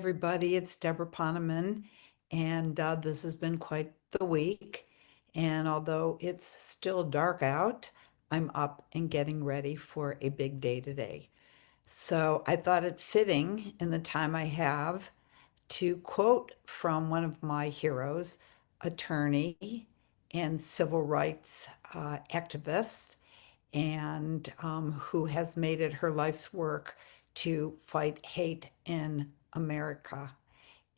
everybody. It's Debra Poneman, and this has been quite the week. And although it's still dark out, I'm up and getting ready for a big day today. So I thought it fitting in the time I have to quote from one of my heroes, attorney and civil rights activist, and who has made it her life's work to fight hate in America.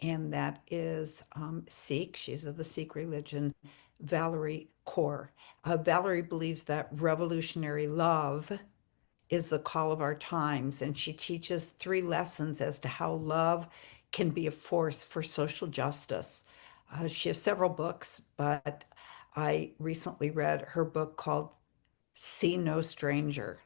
And that is Sikh. She's of the Sikh religion, Valerie Kaur. Valerie believes that revolutionary love is the call of our times, and she teaches three lessons as to how love can be a force for social justice. She has several books, but I recently read her book called See No Stranger,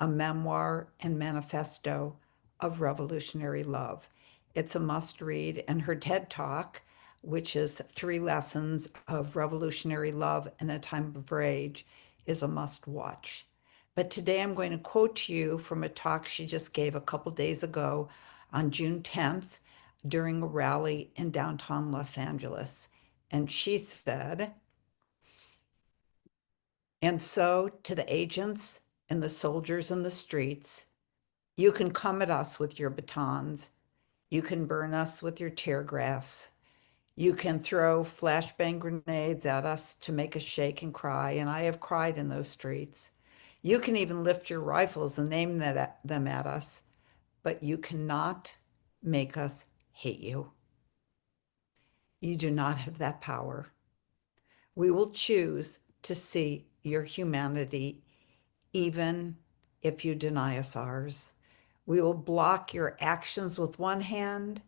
a memoir and manifesto of revolutionary love. It's a must read, and her TED Talk, which is Three Lessons of Revolutionary Love in a Time of Rage, is a must watch. But today I'm going to quote you from a talk she just gave a couple days ago on June 10th during a rally in downtown Los Angeles. And she said, and so to the agents and the soldiers in the streets, you can come at us with your batons. You can burn us with your tear gas. You can throw flashbang grenades at us to make us shake and cry, and I have cried in those streets. You can even lift your rifles and aim them at us, but you cannot make us hate you. You do not have that power. We will choose to see your humanity even if you deny us ours. We will block your actions with one hand,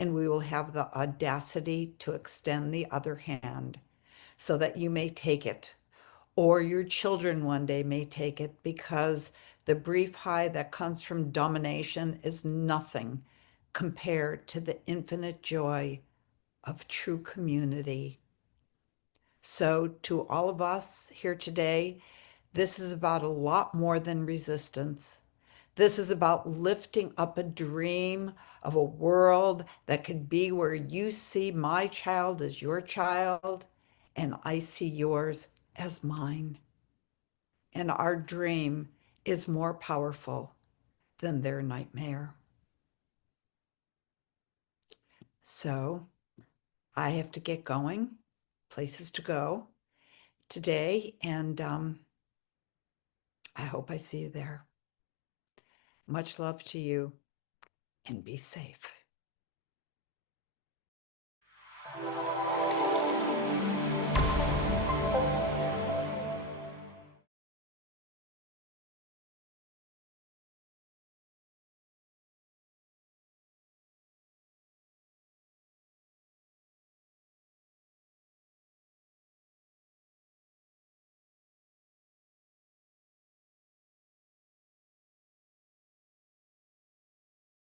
and we will have the audacity to extend the other hand so that you may take it, or your children one day may take it, because the brief high that comes from domination is nothing compared to the infinite joy of true community. So, to all of us here today, this is about a lot more than resistance. This is about lifting up a dream of a world that could be where you see my child as your child and I see yours as mine. And our dream is more powerful than their nightmare. So I have to get going, places to go today, and I hope I see you there. Much love to you, and be safe.